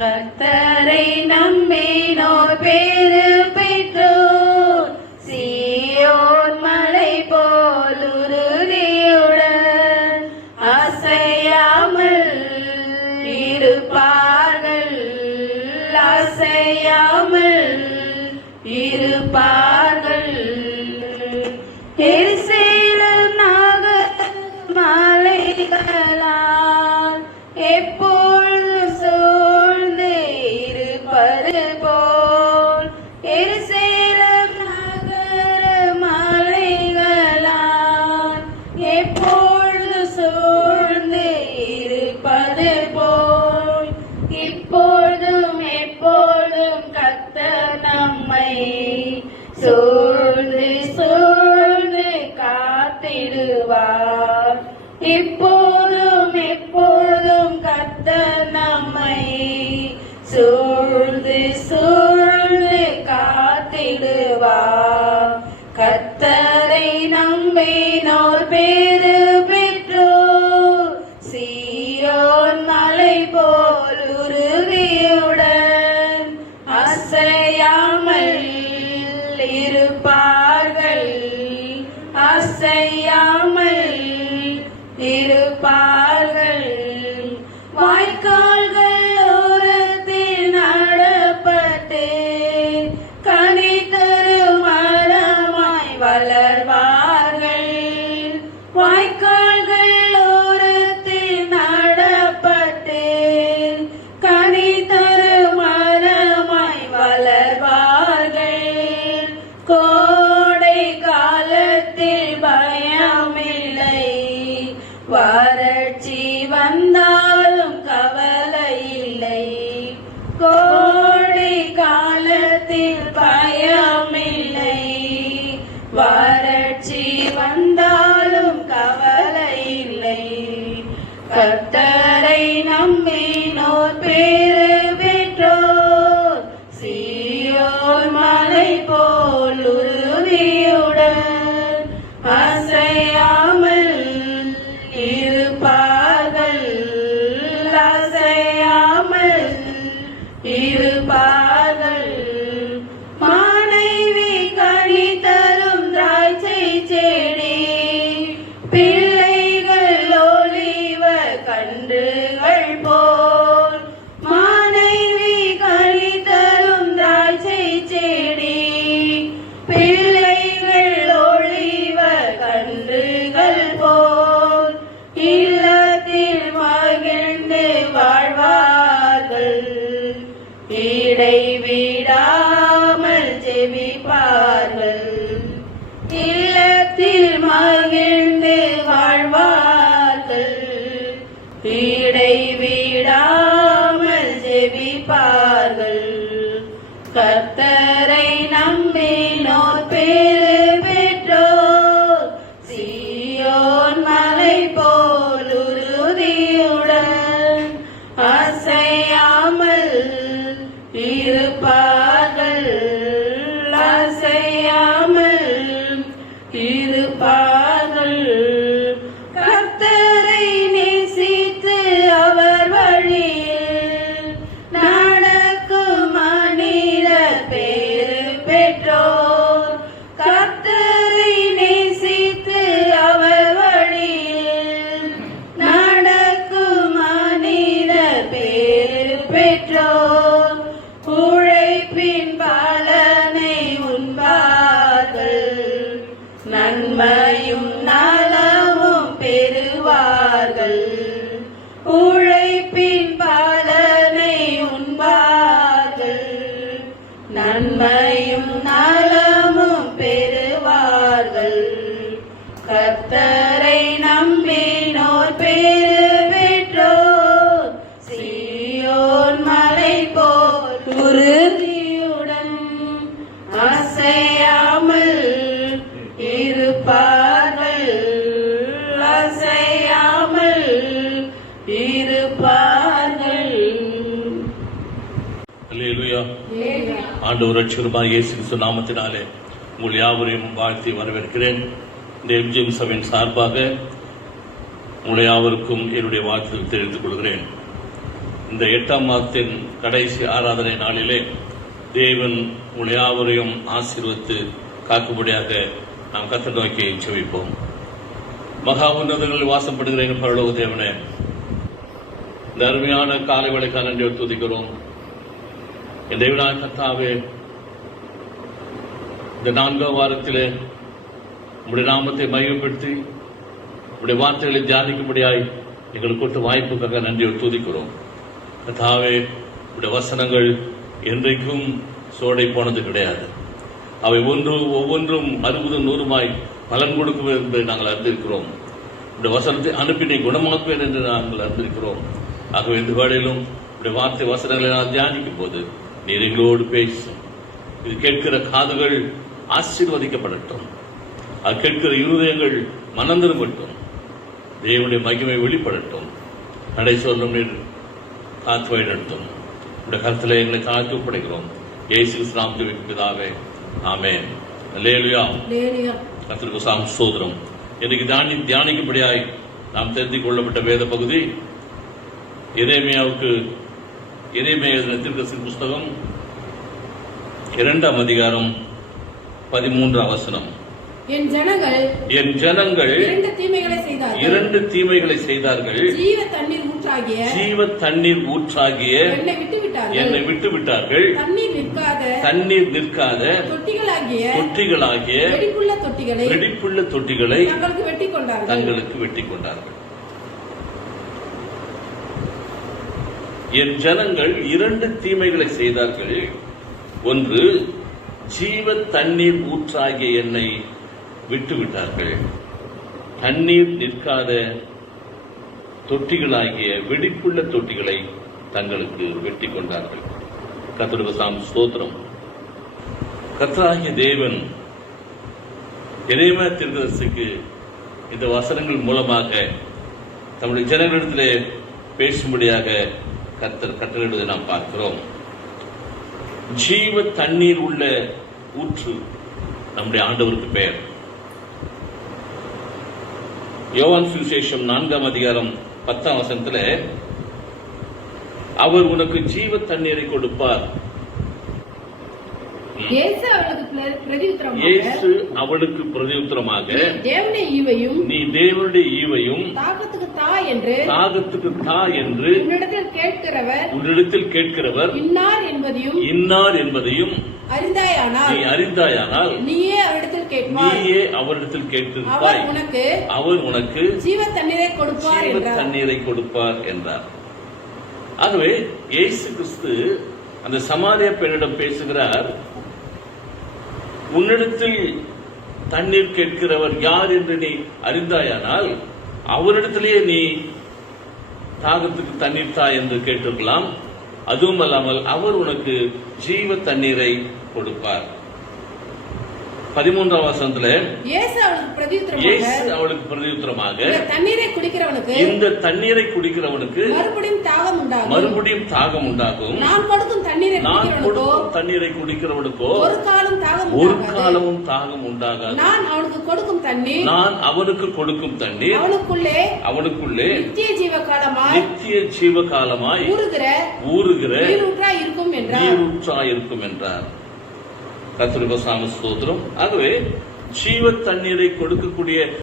கர்த்தரை நம்பினோர் பேறு பெற்றோர் சீயோன் மலை போல் உறுதியுடன் அசையாமல் இருப்பார்கள், அசையாமல் இருப்பார்கள். எருசலேம் நகர் மலைகளால் எப்பொழுது சூழ்ந்து இருப்பது போல், எருசலேம் நகர் மலைகளால் எப்பொழுது சூழ்ந்து இருப்பது போல், இப்பொழுதும் எப்பொழுதும் கர்த்தர் நம்மை சூழ்ந்து சூழ்ந்து காத்திடுவார். இப்போதும் எப்பொழுதும் கர்த்தர் நம்மை சூழ்ந்து சூழ்ந்து காத்திடுவார். கர்த்தரை நம்பினோர் பேறு பெற்றோர் சீயோன் மலை போல் உறுதியுடன் அசையாமல் இருப்பார்கள், அசையாமல் இருப்பார்கள். வாய்க்கால்கள் ஓரத்தில் நடப்பட்டு கனி தரும் மரமாய் வளர்வார்கள். வாய்க்கால்கள் ஓரத்தில் நடப்பட்டு கனி தரும் மரமாய் வளர்வார்கள். கோடை காலத்தில் பயமில்லை, வறட்சி வந்தாலும் கவலை இல்லை. கோடை காலத்தில் பயமில்லை, வறட்சி வந்தாலும் கவலை இல்லை. கர்த்தரை நம்பினோர் பேறு பெற்றோர் சீயோன் மலை போல் உறுதியுடன் அசையாமல் இருப்பார்கள், அசையாமல் இருப்பார்கள். மனைவி கனி தரும் திராட்சை செடி, பிள்ளைகள் ஒலிவ கன்றுகள் போல். மனைவி கனி தரும் திராட்சை செடி, பிள்ளைகள் ஒலிவ கன்றுகள் போல். இல்லத்தில் மகிழ்ந்து வாழ்வார்கள், இடைவிடாமல் ஜெபிப்பார்கள். இல்லத்தில் மகிழ்ந்து வாழ்வார்கள், இடைவிடாமல் ஜெபிப்பார்கள். கர்த்தரை நம்பினோர் பேறு பெற்றோர் சீயோன் மலை போல் உறுதியுடன் அசையாமல் இருப்பார்கள், அசையாமல் இருப்பார்கள். கர்த்தரை நேசித்து அவர் வழியில் நடக்கும் மனிதர் பேறு பெற்றோர். கர்த்தரை நேசித்து அவர் வழியில் நடக்கும் மனிதர் பேறு பெற்றோர். உழைப்பின் பலனை உண்பார்கள், நன்மையும் நலமும் பெறுவார்கள். உழைப்பின் பலனை உண்பார்கள், நன்மையும் நலமும் பெறுவார்கள். கர்த்தரை நம்பினோர் பேறு பெற்றோர் சீயோன் மலை போல் உறுதியுடன் அசையாமல் இருப்பார்கள், அசையாமல் இருப்பார்கள். அல்லேலூயா. ஆண்டவர் ரட்சகருமாகிய இயேசு கிறிஸ்து நாமத்தினாலே உங்கள் யாவரையும் வாழ்த்தி வரவேற்கிறேன். இந்த எம்ஜிஎம் சபையின் சார்பாக உங்கள் யாவருக்கும் என்னுடைய வாழ்த்துக்கள் தெரிவித்துக் கொள்கிறேன். இந்த 8ஆம் மாதத்தின் கடைசி ஆராதனை நாளிலே தேவன் உங்களை யாவரையும் ஆசீர்வதித்து காக்கும்படியாக நாம் கர்த்தரை நோக்கி செபிப்போம். மகா உன்னதங்களில் வாசப்படுகிற எங்கள் பரலோக தேவனே, இந்த அருமையான காலை வேளைக்காக நன்றி துதிக்கிறோம். என் தேவனாய கர்த்தாவே, இந்த 4ஆம் வாரத்திலே உங்களுடைய நாமத்தை மையப்படுத்தி உங்களுடைய வார்த்தைகளை தியானிக்கும்படியாய் எங்களுக்கு கொடுத்த வாய்ப்புக்காக நன்றி துதிக்கிறோம். கர்த்தாவே, உங்களுடைய வசனங்கள் என்றைக்கும் சோடை போனது கிடையாது. அவை ஒவ்வொன்றும் 60 100 பலன் கொடுக்கும் என்பதை நாங்கள் அறிந்திருக்கிறோம். உங்களுடைய வசனத்தை அனுப்பினை குணமாக்குவேன் என்று நாங்கள் அறிந்திருக்கிறோம். ஆகவே இந்த வேளையிலும் உங்களுடைய வார்த்தை வசனங்களை நான் தியானிக்கும் போது நீர் எங்களோடு பேசும். இது கேட்கிற காதுகள் ஆசீர்வதிக்கப்படட்டும். அது கேட்கிற இருதயங்கள் மனந்திரும்பட்டும். தேவனுடைய மகிமை வெளிப்படட்டும். நடை சொல்லும் நீர் காத்து வழி நடத்தும். உடைய கருத்தில் எங்களை காத்து ஒப்படைக்கிறோம். இயேசு கிறிஸ்து நாமத்தில் பிதாவே, ஆமென். அல்லேலூயா. கர்த்தருக்கு ஸ்தோத்திரம். இன்னைக்கு தியானிக்கும்படியாய் நாம் தெரிந்து கொள்ளப்பட்ட வேத பகுதி எரேமியா தீர்க்கதரிசி புஸ்தகம் 2ஆம் அதிகாரம் 13ஆம் வசனம். என் ஜனங்கள் 2 தீமைகளை செய்தார்கள். ஜீவ தண்ணீர் ஊற்றாகிய என்னை விட்டு விட்டார்கள். தண்ணீர் நிற்காத தொட்டிகளாகிய வெடிப்புள்ள தொட்டிகளை தங்களுக்கு வெட்டி கொண்டார்கள். என் ஜனங்கள் 2 தீமைகளை செய்தார்கள். ஒன்று, ஜீவ தண்ணீர் ஊற்றாகிய என்னை விட்டுவிட்டார்கள். தண்ணீர் நிற்காத தொட்டிகளாகிய வெடிப்புள்ள தொட்டிகளை தங்களுக்கு வெட்டி கொண்டார்கள். கர்த்தருக்கு ஸ்தோத்திரம். கர்த்தராகிய தேவன் எரேமியா தீர்க்கதரிசிக்கு இந்த வசனங்கள் மூலமாக தம்முடைய ஜனங்களிடத்திலே பேசும்படியாக கர்த்தர் கட்டளையிடுவதை நாம் பார்க்கிறோம். ஜீவ தண்ணீர் உள்ள ஊற்று நம்முடைய ஆண்டவருக்கு பெயர். யோவான் சுவிசேஷம் 4ஆம் அதிகாரம் 10ஆம் வசனத்தில் அவர் உனக்கு ஜீவ தண்ணீரை கொடுப்பார். இயேசு அவளுக்கு பிரதியுத்தரமாக நீ தேவனுடைய ஈவையும் தாகத்துக்கு தா என்று உன்னிடத்தில் கேட்கிறவர் இன்னார் என்பதையும் நீ அறிந்தாயானால் நீயே அவரிடத்தில் கேட்டிருப்பாய். அவர் உனக்கு ஜீவ தண்ணீரை கொடுப்பார் என்றார். ஆகவே இயேசு கிறிஸ்து அந்த சமாரிய பெண்ணிடம் பேசுகிறார். உன்னிடத்தில் தண்ணீர் கேட்கிறவர் யார் என்று நீ அறிந்தாயானால் அவரிடத்திலேயே நீ தாகத்துக்கு தண்ணீர் தா என்று கேட்டிருக்கலாம். அதுவும் அல்லாமல் அவர் உனக்கு ஜீவ தண்ணீரை கொடுப்பார். 13ஆம் வசனத்துல இயேசு அவளுக்கு பிரதியுத்தரமாக இந்த தண்ணீரை குடிக்கிறவனுக்கு மறுபடியும் தாகம் உண்டாகும். நான் கொடுக்கும் தண்ணீரை குடிக்கிறவனுக்கோ ஒரு காலமும் தாகம் உண்டாகாது. நான் அவனுக்கு கொடுக்கும் தண்ணீர் அவனுக்குள்ளே நித்திய ஜீவ காலமாய் ஊறுகிற நீரூற்றாய் இருக்கும் என்றார். கர்த்தருக்கு ஸ்தோத்திரம். ஆகவே ஜீவ தண்ணீரை கொடுக்கக்கூடிய